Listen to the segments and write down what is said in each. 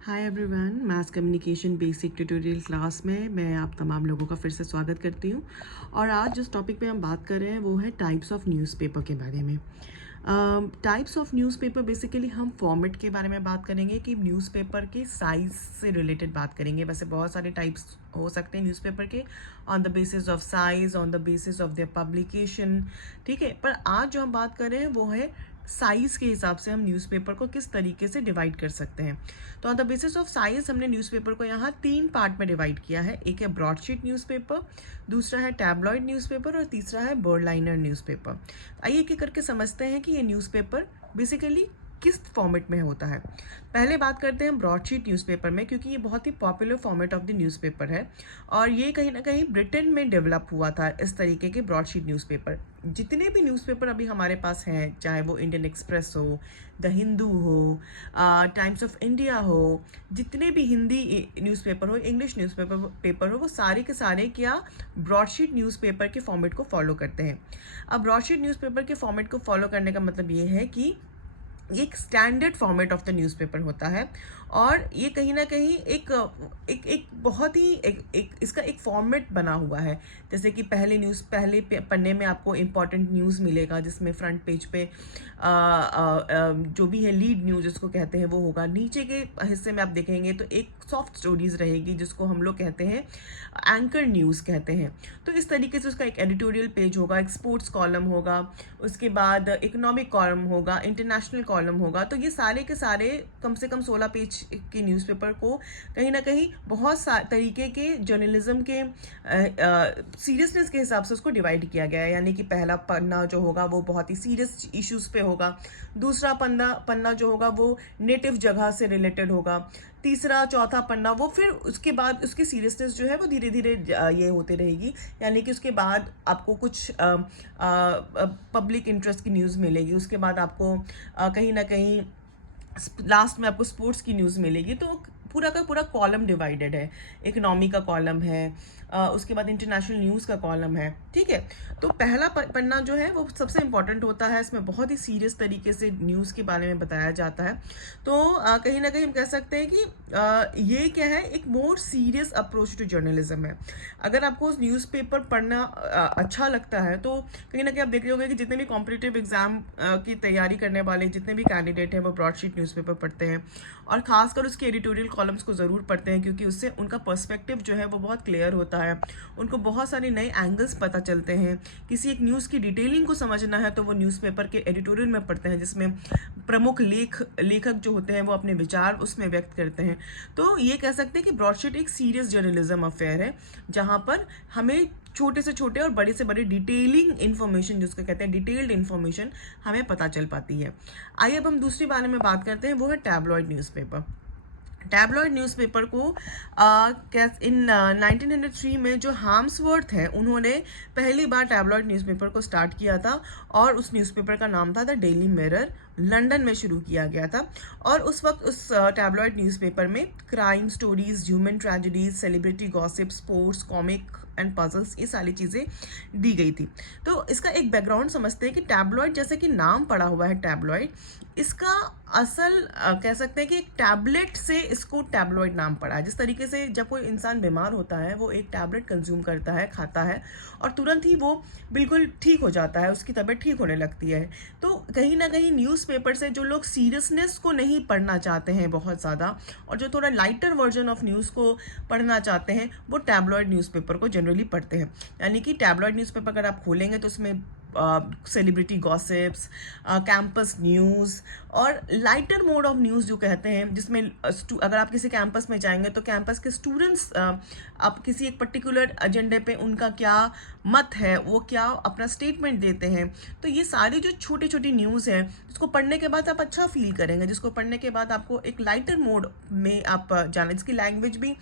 Hi everyone, mass communication basic tutorial class में मैं आप तमाम लोगों का फिर से स्वागत करती हूँ। और आज जिस टॉपिक पे हम बात कर रहे हैं वो है टाइप्स ऑफ न्यूज़पेपर के बारे में। टाइप्स ऑफ न्यूज़पेपर बेसिकली हम फॉर्मेट के बारे में बात करेंगे कि न्यूज़पेपर के साइज़ से रिलेटेड बात करेंगे। वैसे बहुत सारे टाइप्स हो सकते हैं न्यूज़पेपर के, on the basis of size, on the basis of their publication, ठीक है। पर आज जो हम बात कर रहे हैं वो है साइज़ के हिसाब से हम न्यूज़पेपर को किस तरीके से डिवाइड कर सकते हैं। तो on the basis of size हमने न्यूज़पेपर को यहाँ 3 पार्ट में डिवाइड किया है। एक है ब्रॉडशीट न्यूज़पेपर, दूसरा है टैबलॉइड न्यूज़पेपर और तीसरा है बर्डलाइनर न्यूज़पेपर। आइए एक एक करके समझते हैं कि ये न्यूज़पेपर बेसिकली किस फॉर्मेट में होता है। पहले बात करते हैं ब्रॉडशीट न्यूज़पेपर में, क्योंकि ये बहुत ही popular format of the newspaper है और ये कहीं ना कहीं ब्रिटेन में डेवलप हुआ था इस तरीके के ब्रॉडशीट न्यूज़पेपर। जितने भी न्यूज़पेपर अभी हमारे पास हैं, चाहे वो इंडियन एक्सप्रेस हो, द हिंदू हो, टाइम्स ऑफ इंडिया हो, जितने भी हिंदी न्यूज़पेपर हो, इंग्लिश न्यूज़पेपर हो, वो सारे के सारे क्या ब्रॉडशीट न्यूज़पेपर के फॉर्मेट को फॉलो करते हैं। अब ब्रॉडशीट न्यूज़पेपर के फॉर्मेट को फॉलो करने का मतलब ये है कि एक standard format of the newspaper होता है और ये कहीं ना कहीं एक बहुत ही इसका एक फॉर्मेट बना हुआ है। जैसे कि पहले पन्ने में आपको इम्पॉर्टेंट न्यूज़ मिलेगा, जिसमें फ्रंट पेज पे जो भी है लीड न्यूज़ जिसको कहते हैं वो होगा। नीचे के हिस्से में आप देखेंगे तो एक सॉफ्ट स्टोरीज रहेगी जिसको हम लोग कहते हैं एंकर न्यूज़ कहते हैं। तो इस तरीके से उसका एक एडिटोरियल पेज होगा, एक स्पोर्ट्स कॉलम होगा, उसके बाद इकोनॉमिक कॉलम होगा, इंटरनेशनल कॉलम होगा। तो ये सारे के सारे कम से कम 16 पेज के न्यूज़पेपर को कहीं ना कहीं बहुत तरीके के जर्नलिज्म के सीरियसनेस के हिसाब से उसको डिवाइड किया गया है। यानी कि पहला पन्ना जो होगा वो बहुत ही सीरियस इश्यूज पे होगा, दूसरा पन्ना जो होगा वो नेटिव जगह से रिलेटेड होगा, तीसरा चौथा पन्ना वो फिर उसके बाद उसकी सीरियसनेस जो है वो धीरे धीरे ये होती रहेगी। यानी कि उसके बाद आपको कुछ पब्लिक इंटरेस्ट की न्यूज़ मिलेगी, उसके बाद आपको कहीं ना कहीं लास्ट में आपको स्पोर्ट्स की न्यूज़ मिलेगी। तो पूरा का पूरा कॉलम डिवाइडेड है। इकोनॉमी का कॉलम है, उसके बाद इंटरनेशनल न्यूज़ का कॉलम है, ठीक है। तो पहला पन्ना जो है वो सबसे इम्पॉर्टेंट होता है। इसमें बहुत ही सीरियस तरीके से न्यूज़ के बारे में बताया जाता है। तो कहीं ना कहीं हम कह सकते हैं कि ये क्या है, एक more serious approach to journalism है। अगर आपको उस न्यूज़पेपर पढ़ना अच्छा लगता है तो कहीं ना कहीं आप देख रहे होंगे कि जितने भी कॉम्पिटिटिव एग्जाम की तैयारी करने वाले जितने भी कैंडिडेट हैं वो ब्रॉडशीट न्यूज़पेपर पढ़ते हैं और खासकर उसके एडिटोरियल कॉलम्स को ज़रूर पढ़ते हैं, क्योंकि उससे उनका पर्सपेक्टिव जो है वो बहुत क्लियर होता है। उनको बहुत सारे नए एंगल्स पता चलते हैं। किसी एक न्यूज़ की डिटेलिंग को समझना है तो वो न्यूज़पेपर के एडिटोरियल में पढ़ते हैं, जिसमें प्रमुख लेखक जो होते हैं वो अपने विचार उसमें व्यक्त करते हैं। तो ये कह सकते हैं कि ब्रॉडशीट एक सीरियस जर्नलिज्म अफेयर है, जहाँ पर हमें छोटे से छोटे और बड़े से बड़े डिटेलिंग इन्फॉर्मेशन, जिसको कहते हैं डिटेल्ड इन्फॉर्मेशन, हमें पता चल पाती है। आइए अब हम दूसरी बारे में बात करते हैं, वो है टैबलॉइड न्यूज़पेपर। टैबलॉइड न्यूज़पेपर को इन 1903 में जो हार्म्सवर्थ है उन्होंने पहली बार टैबलॉइड न्यूज़पेपर को स्टार्ट किया था और उस न्यूज़पेपर का नाम था द डेली मिरर। लंदन में शुरू किया गया था और उस वक्त उस टैबलॉइड न्यूज़पेपर में crime stories, human tragedies, celebrity gossip, sports, comic and puzzles, ये सारी चीज़ें दी गई थी। तो इसका एक बैकग्राउंड समझते हैं कि टैबलॉइड, जैसे कि नाम पड़ा हुआ है टैबलॉइड, इसका असल कह सकते हैं कि एक टैबलेट से इसको टैबलॉइड नाम पड़ा है। जिस तरीके से जब कोई इंसान बीमार होता है वो एक टैबलेट कंज्यूम करता है, खाता है और तुरंत ही वो बिल्कुल ठीक हो जाता है, उसकी तबीयत ठीक होने लगती है। तो कहीं ना कहीं न्यूज़पेपर से जो लोग सीरियसनेस को नहीं पढ़ना चाहते हैं बहुत ज़्यादा और जो थोड़ा लाइटर वर्जन ऑफ न्यूज़ को पढ़ना चाहते हैं, वो टैबलॉइड न्यूज़पेपर को जनरली पढ़ते हैं। यानी कि टैबलॉइड न्यूज़पेपर अगर आप खोलेंगे तो उसमें सेलिब्रिटी गॉसिप्स, कैंपस न्यूज़ और लाइटर मोड ऑफ न्यूज़ जो कहते हैं, जिसमें अगर आप किसी कैंपस में जाएंगे तो कैंपस के स्टूडेंट्स आप किसी एक पर्टिकुलर एजेंडे पे उनका क्या मत है, वो क्या अपना स्टेटमेंट देते हैं। तो ये सारी जो छोटी छोटी न्यूज़ है जिसको पढ़ने के बाद आप अच्छा फील करेंगे, जिसको पढ़ने के बाद आपको एक लाइटर मोड में आप जाने, जिसकी लैंग्वेज भी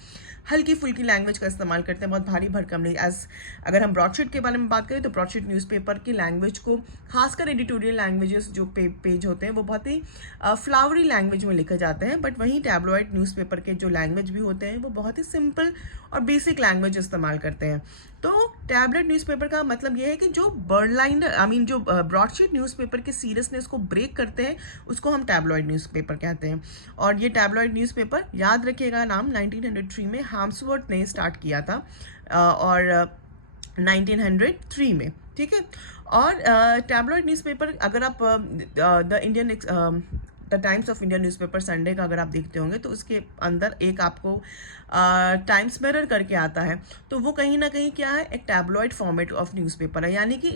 हल्की फुल्की लैंग्वेज का इस्तेमाल करते हैं, बहुत भारी भरकम नहीं। अगर हम ब्रॉडशीट के बारे में बात करें तो ब्रॉडशीट न्यूज़पेपर की लैंग्वेज को, खासकर एडिटोरियल लैंग्वेजेस जो पेज होते हैं वो बहुत ही फ्लावरी लैंग्वेज में लिखे जाते हैं, बट वहीं टैबलॉइड न्यूज़पेपर के जो लैंग्वेज भी होते हैं वो बहुत ही सिंपल और बेसिक लैंग्वेज इस्तेमाल करते हैं। तो टैबलेट न्यूज़पेपर का मतलब ये है कि जो बर्डलाइनर जो ब्रॉडशीट न्यूज़पेपर के सीरियसनेस को ब्रेक करते हैं उसको हम टैबलॉइड न्यूज़पेपर कहते हैं। और ये टैबलॉइड न्यूज़पेपर, याद रखिएगा नाम, 1903 में हार्म्सवर्थ ने स्टार्ट किया था और 1903 में, ठीक है। और टैबलॉइड न्यूज़पेपर, अगर आप the times of India newspaper Sunday का अगर आप देखते होंगे तो उसके अंदर एक आपको टाइम्स मिरर करके आता है, तो वो कहीं ना कहीं क्या है, एक टैबलॉइड फॉर्मेट ऑफ न्यूज़पेपर है, यानी कि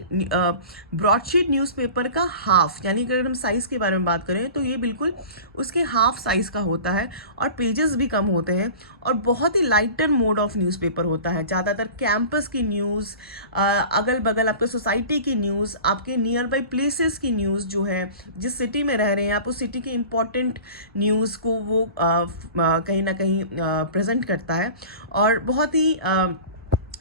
ब्रॉडशीट न्यूज़पेपर का हाफ, यानी कि अगर हम साइज़ के बारे में बात करें तो ये बिल्कुल उसके हाफ साइज़ का होता है और पेजेस भी कम होते हैं और बहुत ही लाइटर मोड ऑफ न्यूज़पेपर होता है। ज़्यादातर कैंपस की न्यूज़, अगल बगल आपके सोसाइटी की न्यूज़, आपके नियर बाई प्लेसेस की न्यूज़ जो है, जिस सिटी में रह रहे हैं आप उस सिटी के इम्पॉर्टेंट न्यूज़ को वो कहीं ना कहीं प्रेजेंट करता है और बहुत ही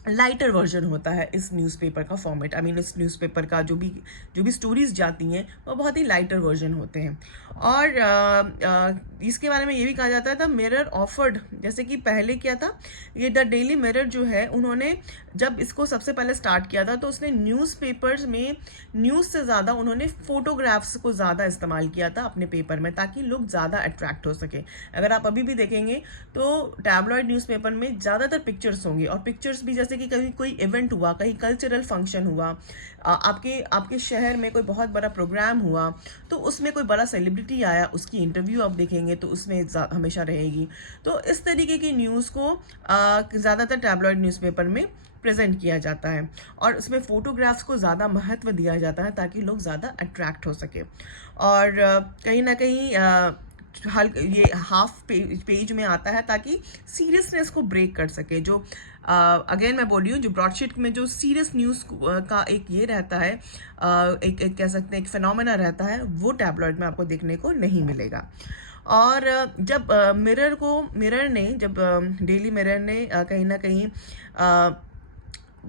लाइटर वर्जन होता है इस न्यूज़पेपर का फॉर्मेट। इस न्यूज़पेपर का जो भी स्टोरीज जाती हैं वो बहुत ही लाइटर वर्जन होते हैं। और इसके बारे में ये भी कहा जाता है द मिरर ऑफर्ड, जैसे कि पहले क्या था, ये द डेली मिरर जो है, उन्होंने जब इसको सबसे पहले स्टार्ट किया था तो उसने न्यूज़पेपर्स में न्यूज़ से ज़्यादा उन्होंने फ़ोटोग्राफ्स को ज़्यादा इस्तेमाल किया था अपने पेपर में, ताकि लोग ज़्यादा अट्रैक्ट हो सके। अगर आप अभी भी देखेंगे तो टैबलॉइड न्यूज़पेपर में ज़्यादातर पिक्चर्स होंगी, और पिक्चर्स भी जैसे कि कहीं कोई इवेंट हुआ, कहीं कल्चरल फंक्शन हुआ, आपके शहर में कोई बहुत बड़ा प्रोग्राम हुआ, तो उसमें कोई बड़ा सेलिब्रिटी आया, उसकी इंटरव्यू आप देखेंगे तो उसमें हमेशा रहेगी। तो इस तरीके की न्यूज़ को ज़्यादातर टैबलॉइड न्यूज़पेपर में प्रेजेंट किया जाता है और उसमें फ़ोटोग्राफ्स को ज़्यादा महत्व दिया जाता है ताकि लोग ज़्यादा अट्रैक्ट हो सके। और कहीं ना कहीं ये हाफ पेज में आता है ताकि सीरियसनेस को ब्रेक कर सके। जो अगेन मैं बोल रही हूँ, जो ब्रॉडशीट में जो सीरियस न्यूज़ का एक ये रहता है, एक कह सकते हैं एक फिनोमेना रहता है, वो टैबलॉइड में आपको देखने को नहीं मिलेगा। और जब डेली मिरर ने कहीं ना कहीं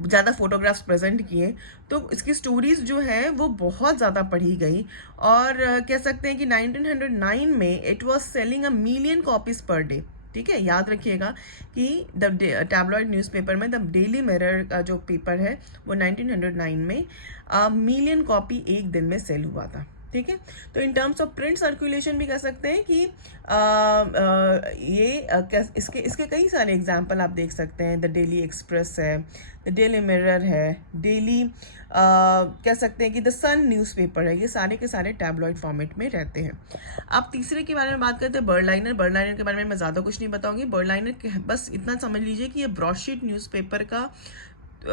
ज़्यादा फोटोग्राफ्स प्रेजेंट किए तो इसकी स्टोरीज जो है वो बहुत ज़्यादा पढ़ी गई और कह सकते हैं कि 1909 में it was selling 1 million copies per day. ठीक है, याद रखिएगा कि द टैबलॉइड न्यूज़पेपर में द डेली मिरर का जो पेपर है वो 1909 में मिलियन कॉपी एक दिन में सेल हुआ था। ठीक है, तो in terms of print circulation भी कह सकते हैं कि इसके कई सारे एग्जाम्पल आप देख सकते हैं। द डेली एक्सप्रेस है, द डेली मिरर है, डेली कह सकते हैं कि द सन न्यूज़पेपर है, ये सारे के सारे टैबलॉइड फॉर्मेट में रहते हैं। आप तीसरे के बारे में बात करते हैं, बर्डलाइनर के बारे में मैं ज़्यादा कुछ नहीं बताऊंगी। बर्डलाइनर बस इतना समझ लीजिए कि ये ब्रॉडशीट न्यूज़पेपर का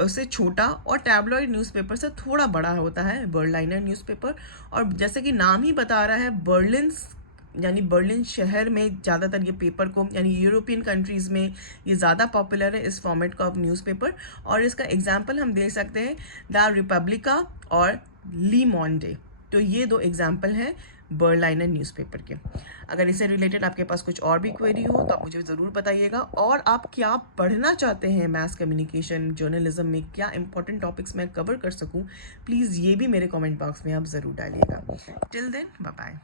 से छोटा और टैबलॉइड न्यूज़पेपर से थोड़ा बड़ा होता है बर्डलाइनर न्यूज़पेपर। और जैसे कि नाम ही बता रहा है, बर्लिन शहर में ज़्यादातर ये पेपर को, यानी यूरोपियन कंट्रीज़ में ये ज़्यादा पॉपुलर है इस फॉर्मेट का न्यूज़पेपर। और इसका एग्जाम्पल हम दे सकते हैं द रिपब्लिका और ली मॉन्डे। तो ये दो एग्जाम्पल हैं बर्डलाइनर न्यूज़पेपर के। अगर इससे रिलेटेड आपके पास कुछ और भी क्वेरी हो तो आप मुझे ज़रूर बताइएगा। और आप क्या पढ़ना चाहते हैं मास कम्युनिकेशन जर्नलिज्म में, क्या इंपॉर्टेंट टॉपिक्स मैं कवर कर सकूं, प्लीज़ ये भी मेरे कमेंट बॉक्स में आप ज़रूर डालिएगा। Till then, bye bye.